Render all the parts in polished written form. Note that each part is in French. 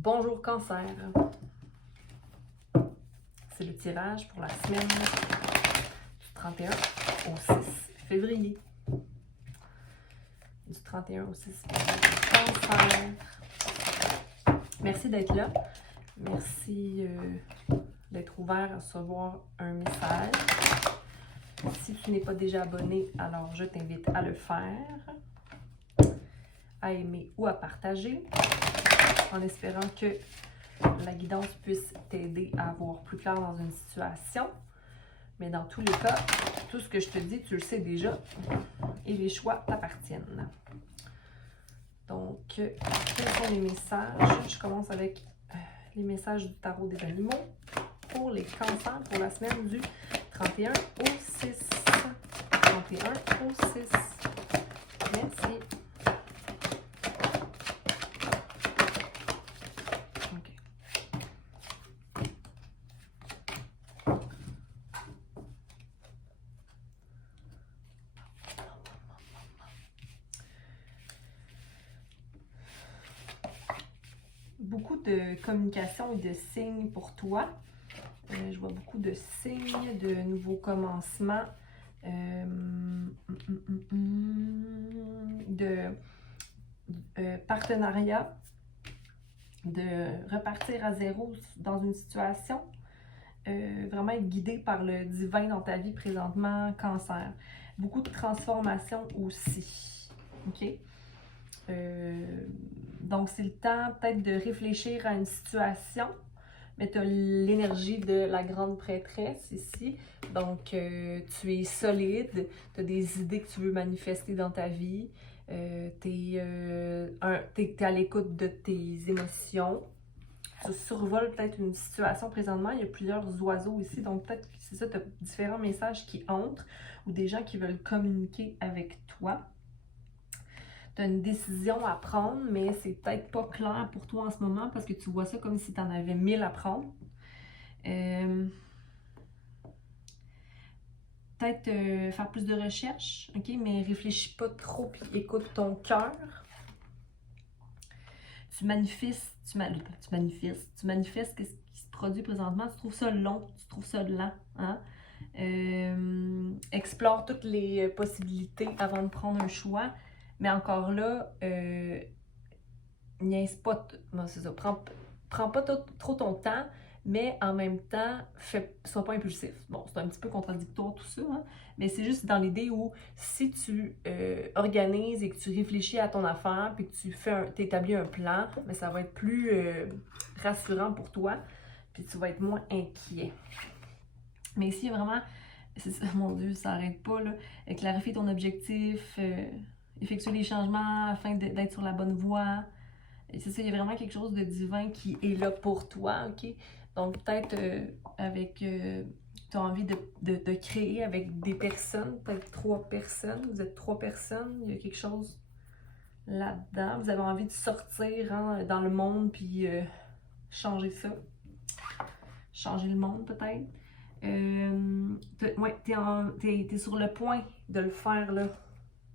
Bonjour Cancer. C'est le tirage pour la semaine du 31 au 6 février. Du 31 au 6 février. Cancer. Merci d'être là. Merci d'être ouvert à recevoir un message. Si tu n'es pas déjà abonné, alors je t'invite à le faire, à aimer ou à partager, en espérant que la guidance puisse t'aider à voir plus clair dans une situation. Mais dans tous les cas, tout ce que je te dis, tu le sais déjà et les choix t'appartiennent. Donc, quels sont les messages? Je commence avec les messages du tarot des animaux pour les cancers pour la semaine du 31 au 6. 31 au 6. Merci. OK. Beaucoup de communication et de signes pour toi. Je vois beaucoup de signes, de nouveaux commencements, de partenariat, de repartir à zéro dans une situation, vraiment être guidé par le divin dans ta vie présentement, Cancer. Beaucoup de transformation aussi, ok? Donc c'est le temps peut-être de réfléchir à une situation, mais tu as l'énergie de la grande prêtresse ici, donc tu es solide, tu as des idées que tu veux manifester dans ta vie, tu es à l'écoute de tes émotions, tu survoles peut-être une situation présentement, il y a plusieurs oiseaux ici, donc peut-être que c'est ça, tu as différents messages qui entrent ou des gens qui veulent communiquer avec toi. Tu as une décision à prendre, mais c'est peut-être pas clair pour toi en ce moment parce que tu vois ça comme si tu en avais 1000 à prendre. Peut-être faire plus de recherches, ok, mais réfléchis pas trop puis écoute ton cœur. Tu manifestes ce qui se produit présentement. Tu trouves ça long, tu trouves ça lent, hein? Explore toutes les possibilités avant de prendre un choix, mais encore là, niaise pas, non, c'est ça, prends pas trop ton temps, mais en même temps, sois pas impulsif. Bon, c'est un petit peu contradictoire tout ça, hein? Mais c'est juste dans l'idée où si tu organises et que tu réfléchis à ton affaire, puis que tu établis un plan, mais ça va être plus rassurant pour toi, puis tu vas être moins inquiet. Mais ici, vraiment, mon Dieu, ça n'arrête pas, là. Clarifier ton objectif, effectuer les changements afin d'être sur la bonne voie. C'est ça, il y a vraiment quelque chose de divin qui est là pour toi, ok? Donc peut-être tu as envie de créer avec des personnes, peut-être 3 personnes, vous êtes 3 personnes, il y a quelque chose là-dedans. Vous avez envie de sortir dans le monde puis changer ça. Changer le monde peut-être. Ouais, t'es sur le point de le faire, là,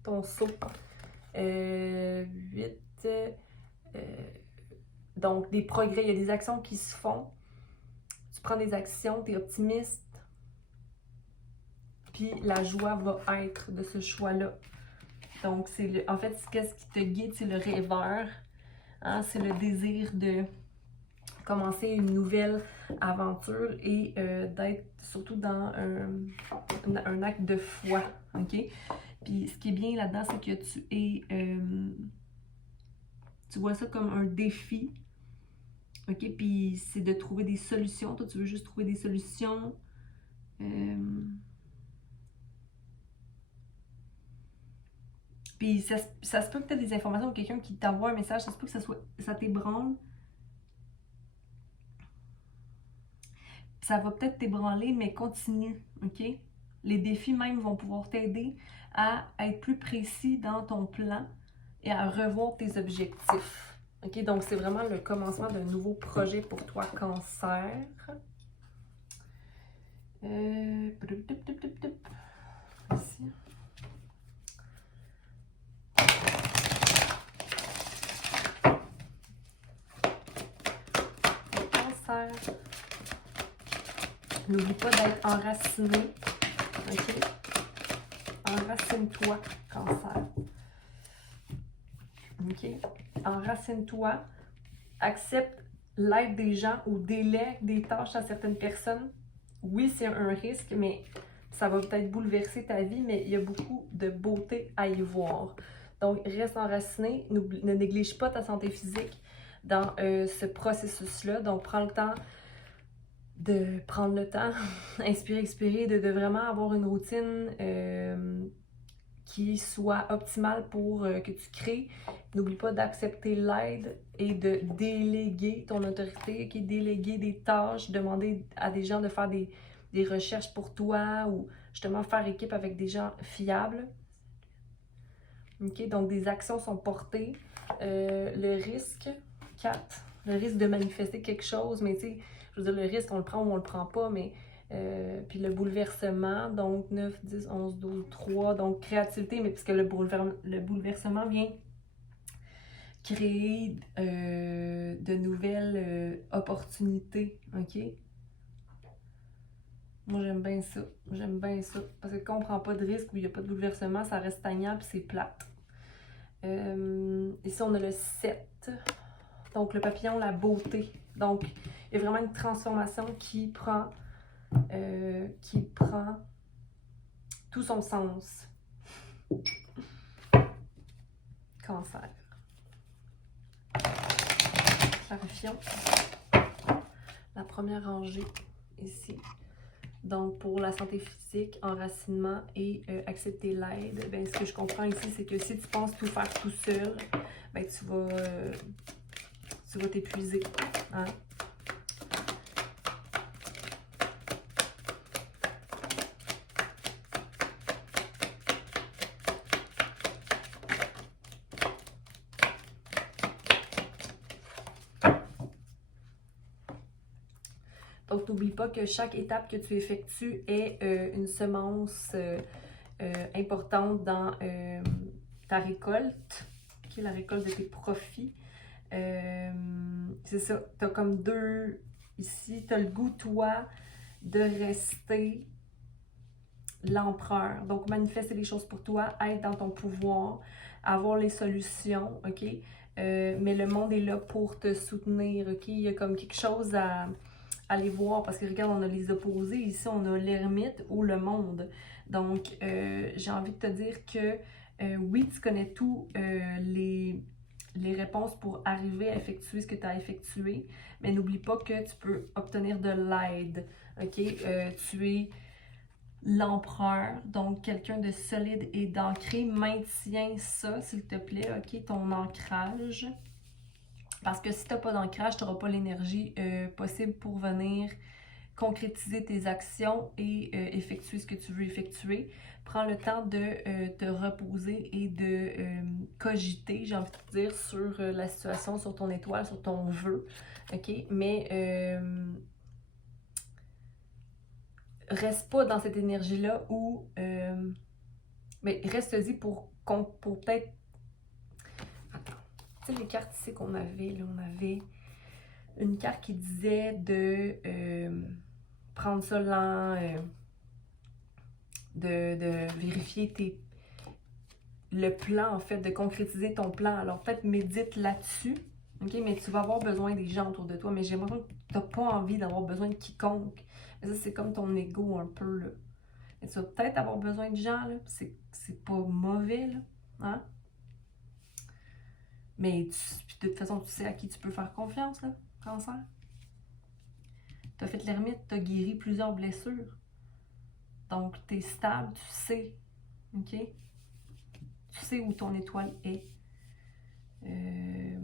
ton saut. 8... donc, des progrès, il y a des actions qui se font. Tu prends des actions, tu es optimiste. Puis la joie va être de ce choix-là. Donc, en fait, qu'est-ce qui te guide, c'est le rêveur. Hein? C'est le désir de commencer une nouvelle aventure et d'être surtout dans un acte de foi. OK? Puis ce qui est bien là-dedans, c'est que tu vois ça comme un défi. OK? Puis c'est de trouver des solutions. Toi, tu veux juste trouver des solutions. Puis ça se peut que tu aies des informations ou quelqu'un qui t'envoie un message, ça se peut que ça t'ébranle. Ça va peut-être t'ébranler, mais continue, OK? Les défis même vont pouvoir t'aider à être plus précis dans ton plan et à revoir tes objectifs. OK? Donc, c'est vraiment le commencement d'un nouveau projet pour toi, Cancer. Ici. Cancer. N'oublie pas d'être enraciné. OK? Enracine-toi, Cancer. OK? Enracine-toi. Accepte l'aide des gens ou délègue des tâches à certaines personnes. Oui, c'est un risque, mais ça va peut-être bouleverser ta vie, mais il y a beaucoup de beauté à y voir. Donc, reste enraciné. Ne néglige pas ta santé physique dans ce processus-là. Donc, prends le temps de prendre le temps, inspirer, expirer, de vraiment avoir une routine qui soit optimale pour que tu crées. N'oublie pas d'accepter l'aide et de déléguer ton autorité, okay? Déléguer des tâches, demander à des gens de faire des recherches pour toi ou justement faire équipe avec des gens fiables. Okay? Donc, des actions sont portées. Le risque, 4, le risque de manifester quelque chose, mais tu sais, je veux dire, le risque, on le prend ou on le prend pas, mais puis le bouleversement, donc 9, 10, 11, 12, 3, donc créativité, mais puisque le bouleversement vient créer de nouvelles opportunités, ok? Moi, j'aime bien ça. J'aime bien ça. Parce que quand on prend pas de risque ou il n'y a pas de bouleversement, ça reste stagnant puis c'est plate. Ici, on a le 7. Donc, le papillon, la beauté. Donc, il y a vraiment une transformation qui prend tout son sens. Cancer. Clarifions. La première rangée ici. Donc, pour la santé physique, enracinement et accepter l'aide, ben, ce que je comprends ici, c'est que si tu penses tout faire tout seul, ben, tu vas t'épuiser. Hein? Donc, n'oublie pas que chaque étape que tu effectues est une semence importante dans ta récolte, qui est la récolte de tes profits. C'est ça, tu as comme deux ici, tu as le goût, toi, de rester l'empereur. Donc, manifester les choses pour toi, être dans ton pouvoir, avoir les solutions, OK? Mais le monde est là pour te soutenir, OK? Il y a comme quelque chose à aller voir, parce que regarde, on a les opposés. Ici, on a l'ermite ou le monde. Donc, j'ai envie de te dire que oui, tu connais tous les réponses pour arriver à effectuer ce que tu as effectué, mais n'oublie pas que tu peux obtenir de l'aide, OK? Tu es l'empereur, donc quelqu'un de solide et d'ancré. Maintiens ça, s'il te plaît, OK? Ton ancrage. Parce que si tu n'as pas d'ancrage, tu n'auras pas l'énergie possible pour venir concrétiser tes actions et effectuer ce que tu veux effectuer. Prends le temps de te reposer et de cogiter, j'ai envie de te dire, sur la situation, sur ton étoile, sur ton vœu. OK? Mais reste pas dans cette énergie-là où... mais reste-y pour peut-être... Tu sais, les cartes ici qu'on avait, là, on avait une carte qui disait de prendre ça lent, de vérifier le plan, en fait, de concrétiser ton plan. Alors, peut-être médite là-dessus, OK? Mais tu vas avoir besoin des gens autour de toi. Mais j'ai l'impression que tu n'as pas envie d'avoir besoin de quiconque. Mais ça, c'est comme ton ego un peu, là. Et tu vas peut-être avoir besoin de gens, là. C'est pas mauvais, là. Hein? Mais de toute façon, tu sais à qui tu peux faire confiance, là, Cancer. Tu as fait l'ermite, tu as guéri plusieurs blessures. Donc, tu es stable, tu sais. OK? Tu sais où ton étoile est. Mais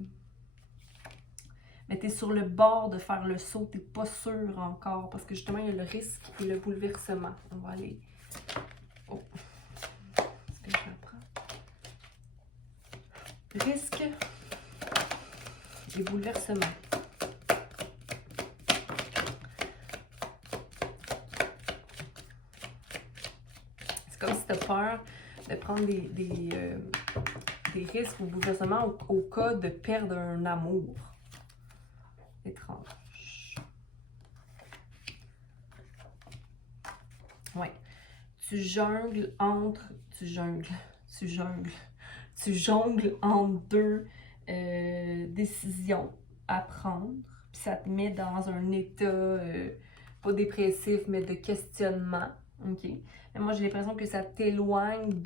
tu es sur le bord de faire le saut. Tu n'es pas sûr encore. Parce que justement, il y a le risque et le bouleversement. On va aller... Oh! Est-ce que je la prends? Risque et bouleversement. C'est comme si tu as peur de prendre des risques ou bouleversements au cas de perdre un amour. Étrange. Ouais. Tu jongles entre... Tu jongles entre deux décisions à prendre. Puis ça te met dans un état, pas dépressif, mais de questionnement. OK? Mais moi, j'ai l'impression que ça t'éloigne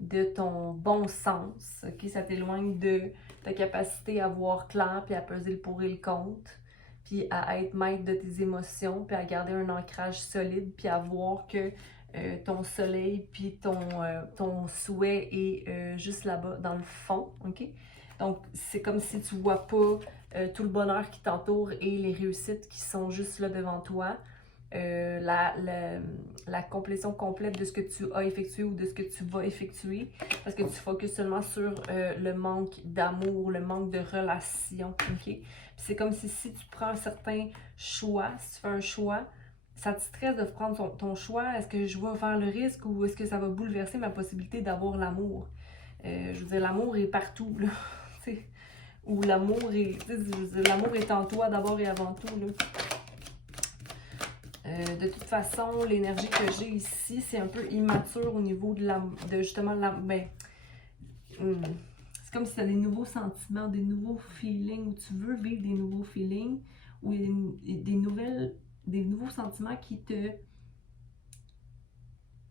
de ton bon sens. OK? Ça t'éloigne de ta capacité à voir clair, puis à peser le pour et le contre, puis à être maître de tes émotions, puis à garder un ancrage solide, puis à voir que ton soleil, puis ton souhait est juste là-bas, dans le fond, OK? Donc, c'est comme si tu vois pas tout le bonheur qui t'entoure et les réussites qui sont juste là devant toi. La complétion complète de ce que tu as effectué ou de ce que tu vas effectuer, parce que tu focuses seulement sur le manque d'amour, le manque de relation, OK? C'est comme si tu prends un certain choix, si tu fais un choix, ça te stresse de prendre ton choix. Est-ce que je vais faire le risque ou est-ce que ça va bouleverser ma possibilité d'avoir l'amour? Je veux dire, l'amour est partout, là. Ou l'amour est en toi d'abord et avant tout, là. De toute façon, l'énergie que j'ai ici, c'est un peu immature au niveau de justement c'est comme si tu as des nouveaux sentiments, des nouveaux feelings, où tu veux vivre des nouveaux feelings, ou des nouveaux sentiments qui te...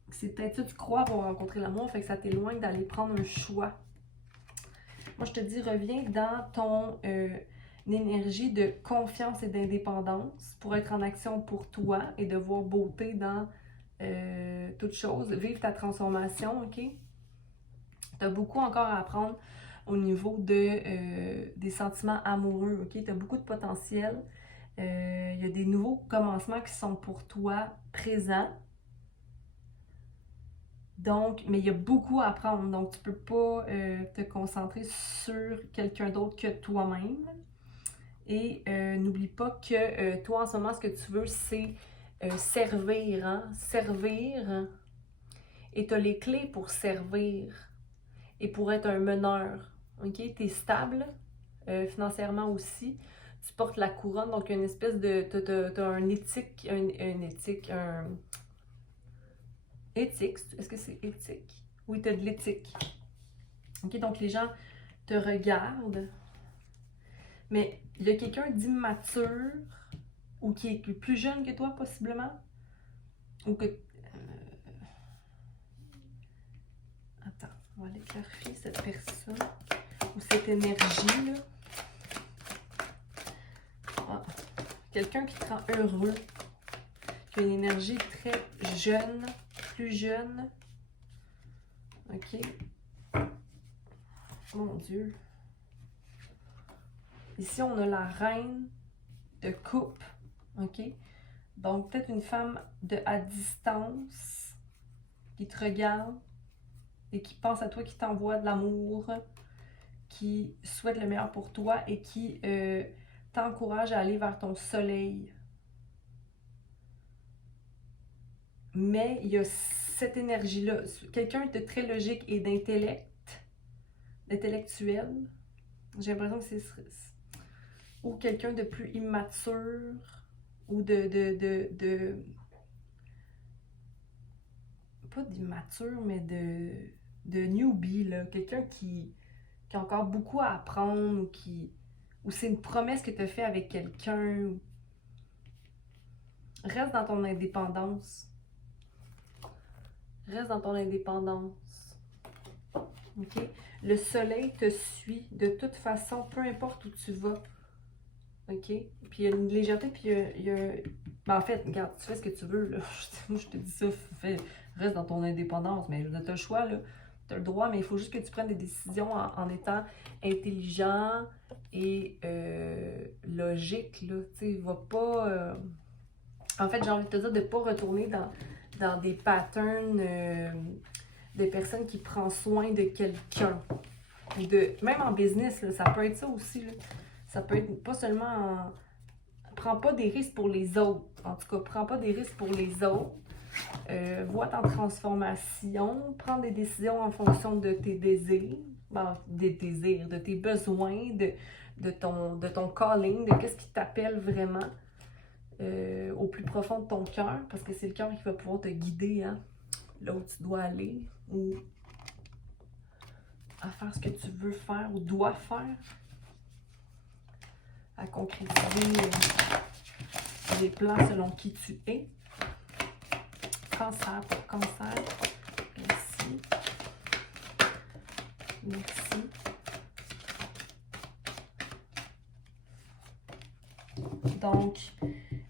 C'est peut-être ça, tu crois avoir rencontré l'amour, fait que ça t'éloigne d'aller prendre un choix. Moi, je te dis, reviens dans ton énergie de confiance et d'indépendance pour être en action pour toi et de voir beauté dans toute chose. Vivre ta transformation, OK? Tu as beaucoup encore à apprendre au niveau des sentiments amoureux, OK? Tu as beaucoup de potentiel. Il y a des nouveaux commencements qui sont pour toi présents. Donc, mais il y a beaucoup à apprendre. Donc, tu peux pas te concentrer sur quelqu'un d'autre que toi-même. Et n'oublie pas que toi, en ce moment, ce que tu veux, c'est servir. Hein? Servir. Et tu as les clés pour servir et pour être un meneur. OK? Tu es stable financièrement aussi. Tu portes la couronne, donc une espèce de... Tu as un éthique, éthique, est-ce que c'est éthique? Oui, tu as de l'éthique. OK, donc les gens te regardent, mais il y a quelqu'un d'immature ou qui est plus jeune que toi, possiblement, ou que... Attends, on va aller clarifier cette personne, ou cette énergie-là. Ah, quelqu'un qui te rend heureux, qui a une énergie très jeune, plus jeune. OK. Mon Dieu. Ici, on a la reine de coupe. OK? Donc, peut-être une femme à distance qui te regarde et qui pense à toi, qui t'envoie de l'amour, qui souhaite le meilleur pour toi et qui t'encourage à aller vers ton soleil. Mais il y a cette énergie-là. Quelqu'un de très logique et d'intellectuel. J'ai l'impression que c'est... Ou quelqu'un de plus immature, ou pas d'immature, mais de newbie, là. Quelqu'un qui a encore beaucoup à apprendre, ou c'est une promesse que tu as fait avec quelqu'un. Reste dans ton indépendance. Reste dans ton indépendance. OK? Le soleil te suit de toute façon, peu importe où tu vas. OK? Puis il y a une légèreté, puis il y a... Ben, en fait, regarde, tu fais ce que tu veux, là. Moi, je te dis ça, reste dans ton indépendance. Mais tu as le choix, là. Tu as le droit, mais il faut juste que tu prennes des décisions en étant intelligent et logique, là. Tu sais, va pas... En fait, j'ai envie de te dire de ne pas retourner dans des patterns de personnes qui prennent soin de quelqu'un. Même en business, là, ça peut être ça aussi, là. Ça peut être pas seulement prends pas des risques pour les autres. En tout cas, prends pas des risques pour les autres. Vois ta transformation. Prends des décisions en fonction de tes désirs. De tes besoins, de ton calling, de qu'est-ce qui t'appelle vraiment. au plus profond de ton cœur, parce que c'est le cœur qui va pouvoir te guider, hein, là où tu dois aller, ou à faire ce que tu veux faire ou dois faire, à concrétiser des plans selon qui tu es. Cancer pour Cancer. Merci. Merci. Donc,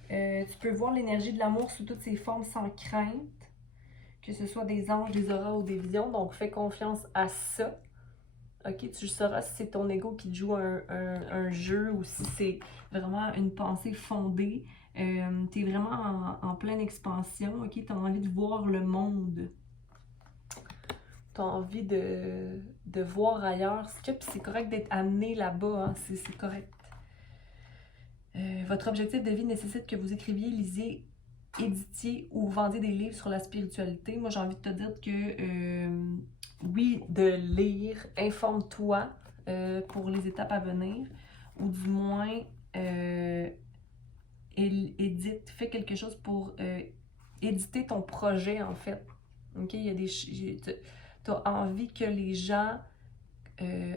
tu peux voir l'énergie de l'amour sous toutes ses formes sans crainte, que ce soit des anges, des auras ou des visions. Donc, fais confiance à ça. Ok, tu sauras si c'est ton ego qui te joue un jeu ou si c'est vraiment une pensée fondée. Tu es vraiment en pleine expansion. Ok, tu as envie de voir le monde. Tu as envie de voir ailleurs. C'est correct d'être amené là-bas. Hein, c'est correct. Votre objectif de vie nécessite que vous écriviez, lisiez, éditiez ou vendiez des livres sur la spiritualité. Moi, j'ai envie de te dire que oui, de lire, informe-toi pour les étapes à venir, ou du moins édite, fais quelque chose pour éditer ton projet en fait. Ok, il y a des, tu as envie que les gens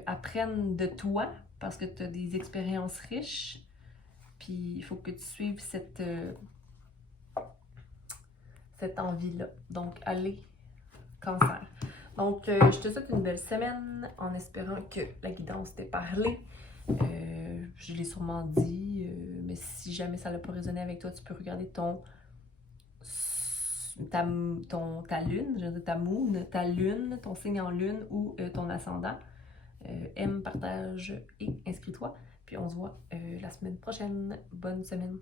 apprennent de toi parce que tu as des expériences riches. Puis il faut que tu suives cette envie-là. Donc, allez, Cancer. Donc, je te souhaite une belle semaine en espérant que la guidance t'ait parlé. Je l'ai sûrement dit, mais si jamais ça n'a pas résonné avec toi, tu peux regarder ta lune, je veux dire ta moon, ta lune, ton signe en lune ou ton ascendant. Aime, partage et inscris-toi. Puis on se voit la semaine prochaine. Bonne semaine.